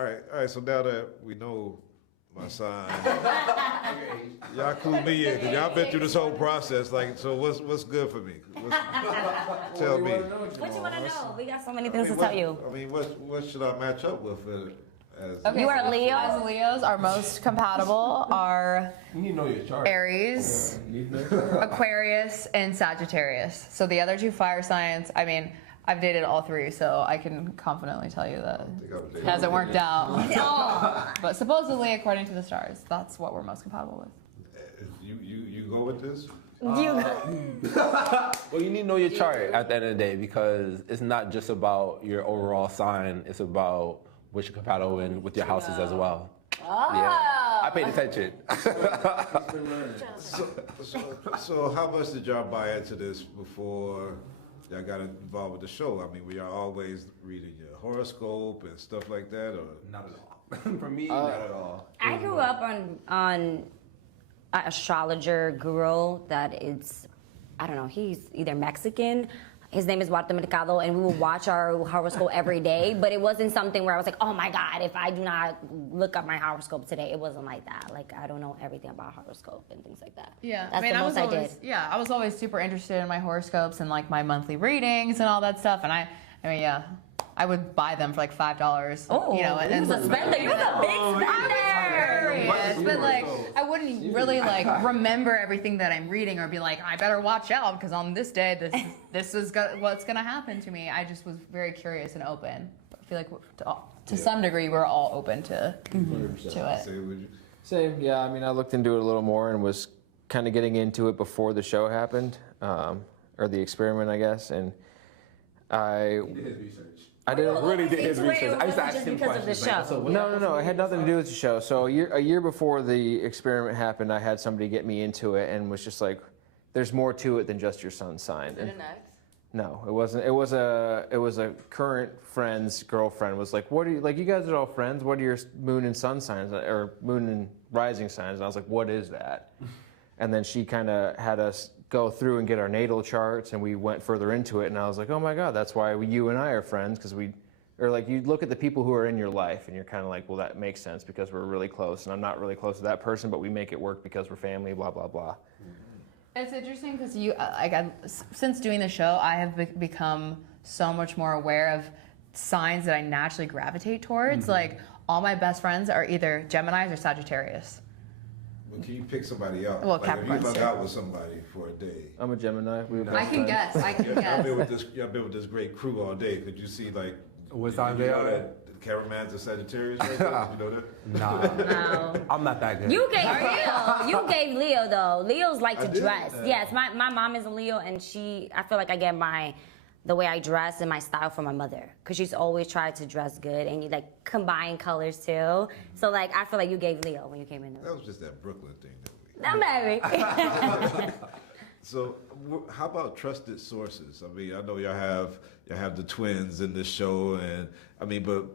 All right. So now that we know my sign, y'all clue me in, because y'all been through this whole process. Like, so what's good for me? Tell me. What you want to know? We got so many things to tell you. I mean, what should I match up with? Okay, you are Leo. As Leos, our most compatible are You need to know your chart. Aries, Aquarius, and Sagittarius. So the other two fire signs, I mean, I've dated all three, so I can confidently tell you that it hasn't worked out. But supposedly, according to the stars, that's what we're most compatible with. You go with this? Well, you need to know your chart at the end of the day, because it's not just about your overall sign. It's about what you're compatible in with your houses as well. Oh. Yeah, I paid attention. So how much did y'all buy into this before y'all got involved with the show? I mean, were y'all always reading your horoscope and stuff like that, or Not at all. For me, not at all. I grew up on an astrologer guru that is, I don't know, he's either Mexican. His name is Walter Mercado, and we would watch our horoscope every day, but it wasn't something where I was like, oh my God, if I do not look up my horoscope today, it wasn't like that. Like, I don't know everything about horoscope and things like that. Yeah, That's the most I did. Yeah, I was always super interested in my horoscopes and like my monthly readings and all that stuff, and I mean, yeah, I would buy them for like $5. Oh, you know, and you was a spender. You was a big spender. But like, I wouldn't really like remember everything that I'm reading or be like, I better watch out because on this day, this is what's gonna happen to me. I just was very curious and open. I feel like to some degree we're all open to it. Same, yeah. I mean, I looked into it a little more and was kind of getting into it before the show happened, or the experiment, I guess. And He did his research. I didn't really did his research. I used to ask him because of the questions. show. No. It had nothing to do with the show. So a year before the experiment happened, I had somebody get me into it and was just like, "There's more to it than just your sun's sign." Is it an ex? No, it wasn't. It was a current friend's girlfriend was like, "What are you like? You guys are all friends. What are your moon and sun signs, or moon and rising signs?" And I was like, "What is that?" And then she kind of had us go through and get our natal charts, and we went further into it. And I was like, "Oh my God, that's why you and I are friends, because or like you look at the people who are in your life, and you're kind of like, well, that makes sense because we're really close, and I'm not really close to that person, but we make it work because we're family, blah blah blah." It's interesting because since doing the show, I have become so much more aware of signs that I naturally gravitate towards. Like all my best friends are either Geminis or Sagittarius. Well, can you pick somebody out? Well, like if you Capricorns, hung too. out with somebody for a day. I'm a Gemini. I can guess. Y'all been with this great crew all day. Could you see like What sign they are? The cameraman's a Sagittarius, right there? Did you know that? Nah, No. I'm not that good. You gave Leo. You gave Leo though. Leos like to did? dress. Yes, my mom is a Leo, and I feel like I get the way I dress and my style from my mother, because she's always tried to dress good, and you like combine colors too. So like I feel like you gave Leo when you came in. That was just that Brooklyn thing that we. I'm married. So, how about trusted sources? I mean, I know y'all have the twins in this show, and I mean, but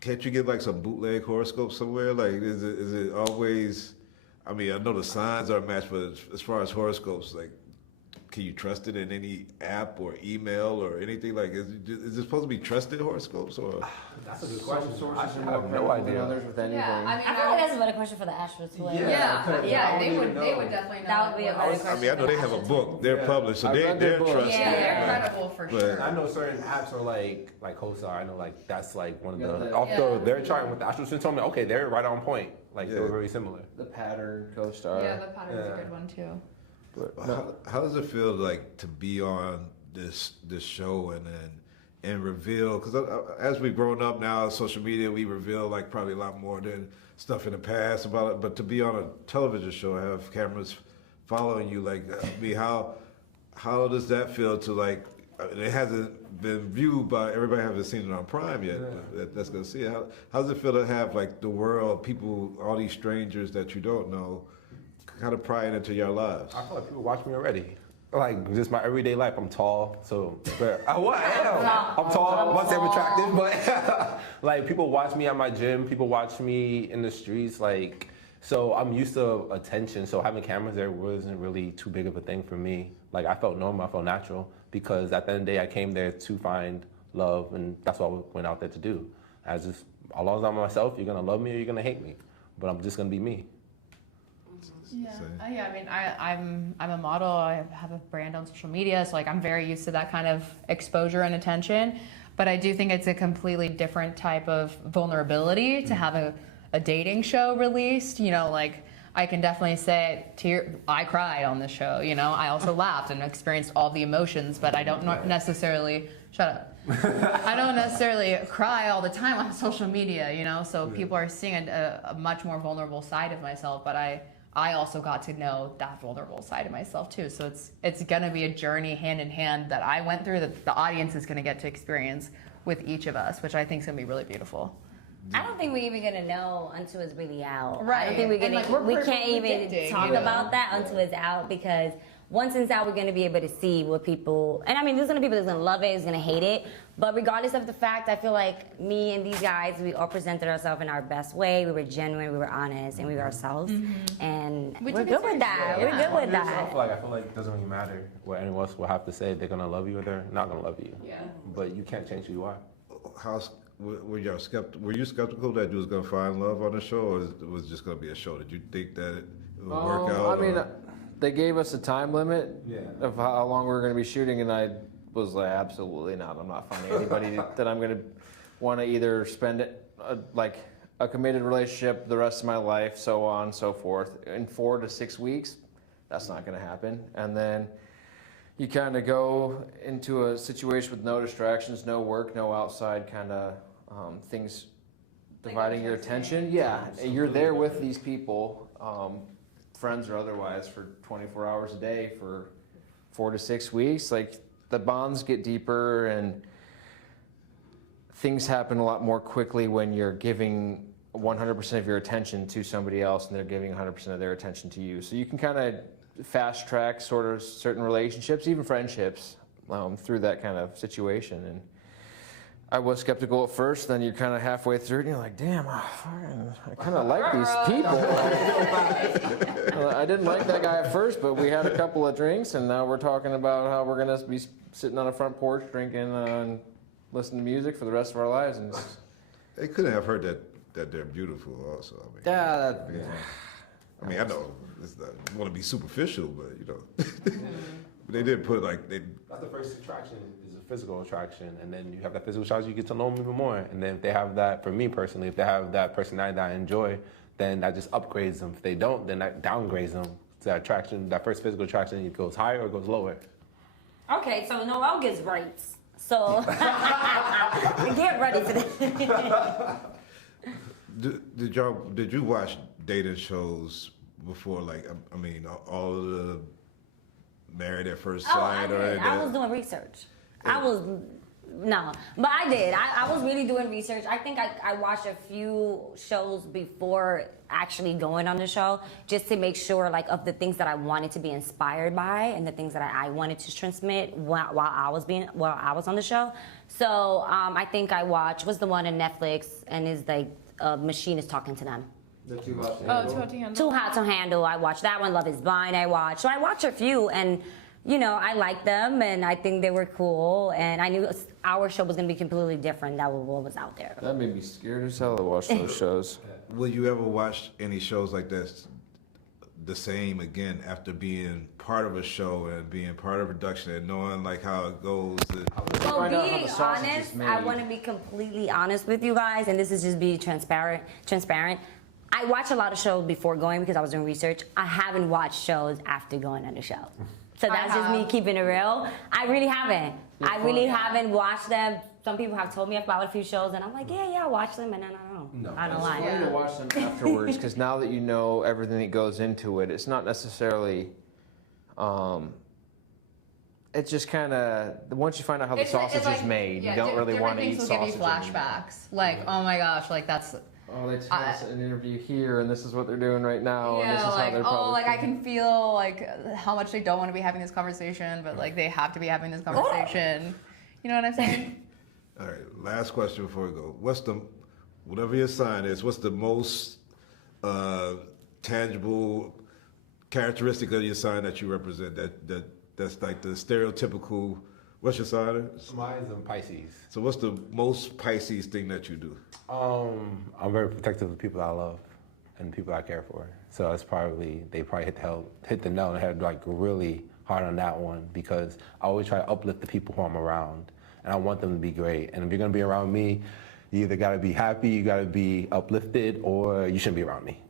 can't you get like some bootleg horoscope somewhere? Like, is it always? I mean, I know the signs are matched, but as far as horoscopes, like, can you trust it in any app or email or anything? Like, is it supposed to be trusted horoscopes or? That's a good question. Sources I are have more no credible than idea. others with anything. Yeah, I mean, I feel like that's a better question for the Astros too. yeah, they would definitely know. That would be a better question. I mean, I know they have a book. They're published, so I read they're their book. trusted. Yeah, they're but- credible for but- sure. I know certain apps are like CoStar. I know like that's like one of Yeah, the off Yeah. their chart with the Astros told me, okay, they're right on point. Like they Yeah. were very similar. The pattern, co-star. Yeah, the pattern's a good one too. How does it feel like to be on this show and reveal? Because as we've grown up now, social media, we reveal like probably a lot more than stuff in the past about it. But to be on a television show, have cameras following you, like I mean, how does that feel to like? It hasn't been viewed by everybody. Haven't seen it on Prime yet. That's gonna see it. How does it feel to have like the world, people, all these strangers that you don't know, kind of prying into your lives? I feel like people watch me already. Like just my everyday life. I'm tall, so I'm tall. Once I'm attractive, but like people watch me at my gym. People watch me in the streets. Like so, I'm used to attention. So having cameras there wasn't really too big of a thing for me. Like I felt normal. I felt natural because at the end of the day, I came there to find love, and that's what I went out there to do. As just as long as I'm myself, you're gonna love me or you're gonna hate me. But I'm just gonna be me. Yeah, yeah. I mean, I'm a model. I have a brand on social media, so like I'm very used to that kind of exposure and attention. But I do think it's a completely different type of vulnerability to have a dating show released. You know, like I can definitely say I cried on this show. You know, I also laughed and experienced all the emotions, but I don't necessarily shut up. I don't necessarily cry all the time on social media. You know, so people are seeing a much more vulnerable side of myself, but I also got to know that vulnerable side of myself too. So it's gonna be a journey hand in hand that I went through that the audience is gonna get to experience with each of us, which I think is gonna be really beautiful. I don't think we're even gonna know until it's really out. Right. I don't think we're gonna. And, like, we can't even talk you know? about that until it's out, because once it's out, we're gonna be able to see what people. And I mean, there's gonna be people that's gonna love it, that's gonna hate it. But regardless of the fact, I feel like me and these guys, we all presented ourselves in our best way. We were genuine, we were honest, and we were ourselves. And we're good with that. We're good with that. I feel like it doesn't really matter what anyone else will have to say. They're gonna love you or they're not gonna love you. Yeah. But you can't change who you are. Were you skeptical that you was gonna find love on the show, or was it just gonna be a show? Did you think that it would work out? I mean, they gave us a time limit of how long we were going to be shooting, and I was like, absolutely not. I'm not finding anybody that I'm going to want to either spend it like a committed relationship the rest of my life, so on and so forth. In 4 to 6 weeks, that's not going to happen. And then you kind of go into a situation with no distractions, no work, no outside kind of things dividing your attention. Yeah, you're there with these people, friends or otherwise, for 24 hours a day for 4 to 6 weeks. Like, the bonds get deeper and things happen a lot more quickly when you're giving 100% of your attention to somebody else and they're giving 100% of their attention to you. So you can kind of fast track sort of certain relationships, even friendships, through that kind of situation. And I was skeptical at first, then you're kind of halfway through it and you're like, damn, I kind of like these people. I didn't like that guy at first, but we had a couple of drinks and now we're talking about how we're going to be sitting on a front porch drinking and listening to music for the rest of our lives. And They couldn't have heard that they're beautiful also. I mean, yeah. I mean, I know I want to be superficial, but you know, they did put like they. That's the first attraction, is a physical attraction, and then you have that physical attraction, you get to know them even more. And then if they have that, for me personally, if they have that personality that I enjoy, then that just upgrades them. If they don't, then that downgrades them. So that attraction, that first physical attraction, it goes higher or goes lower. Okay, so Noel gets rights. So get ready for this. Did you watch dating shows before? Like, I mean, all of the Married at First Sight? I was doing research. No, but I did. I was really doing research. I think I watched a few shows before actually going on the show, just to make sure, like, of the things that I wanted to be inspired by and the things that I wanted to transmit while I was on the show. So I think I watched, what's the one on Netflix, and is like a machine is talking to them. Too Hot to Handle. Too Hot to Handle. I watched that one. Love Is Blind. I watched. So I watched a few, and you know, I liked them, and I think they were cool, and I knew our show was going to be completely different than what was out there. That made me scared as hell to watch those shows. Will you ever watch any shows like this the same again after being part of a show and being part of production and knowing like how it goes? Well, being honest, I want to be completely honest with you guys, and this is just be transparent. I watch a lot of shows before going because I was doing research. I haven't watched shows after going on the show. So that's just me keeping it real. I really haven't. I really haven't watched them. Some people have told me about a few shows, and I'm like, yeah, I watch them, and then I don't know. I don't lie. It's fun to watch them afterwards, because now that you know everything that goes into it, it's not necessarily. It's just kind of, once you find out how the sausage is made, you don't really want to eat sausage. Things will give you flashbacks. Like, oh my gosh, like that's. Oh, they tell us an interview here, and this is what they're doing right now, and this is how they're probably. Like I can feel like how much they don't want to be having this conversation, but like they have to be having this conversation. You know what I'm saying? All right, last question before we go. Whatever your sign is, what's the most tangible characteristic of your sign that you represent? That's like the stereotypical What's your sign? Mine's in Pisces. So what's the most Pisces thing that you do? I'm very protective of the people I love and the people I care for. So it's probably, they probably hit the nail on the head like really hard on that one, because I always try to uplift the people who I'm around, and I want them to be great. And if you're gonna be around me, you either gotta be happy, you gotta be uplifted, or you shouldn't be around me.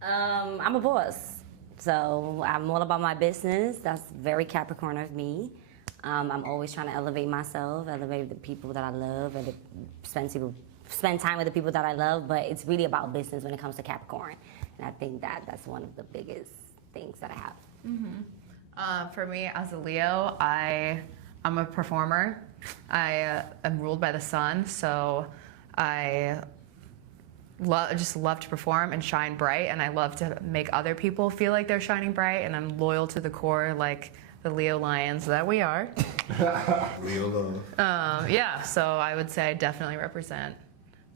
I'm a boss. So I'm all about my business. That's very Capricorn of me. I'm always trying to elevate myself, elevate the people that I love, and spend time with the people that I love. But it's really about business when it comes to Capricorn, and I think that's one of the biggest things that I have. For me, as a Leo, I'm a performer. I am ruled by the sun, so I just love to perform and shine bright, and I love to make other people feel like they're shining bright, and I'm loyal to the core like the Leo lions that we are. Leo love. Yeah, so I would say I definitely represent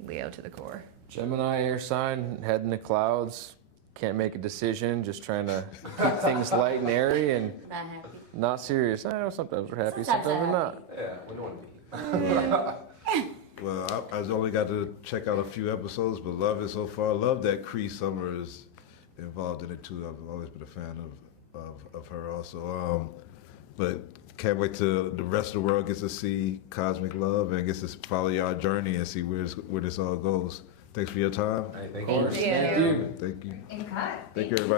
Leo to the core. Gemini air sign, head in the clouds, can't make a decision, just trying to keep things light and airy and Not happy. not serious. I know sometimes we're happy, sometimes we're not. Yeah, we know what I mean. Well, I only got to check out a few episodes, but love it so far. Love that Cree Summer is involved in it too. I've always been a fan of her also. But can't wait till the rest of the world gets to see Cosmic Love and gets to follow y'all journey and see where this all goes. Thanks for your time. Hey, thank Thank you. you. Thank you. Thank you. And cut. Thank you, everybody.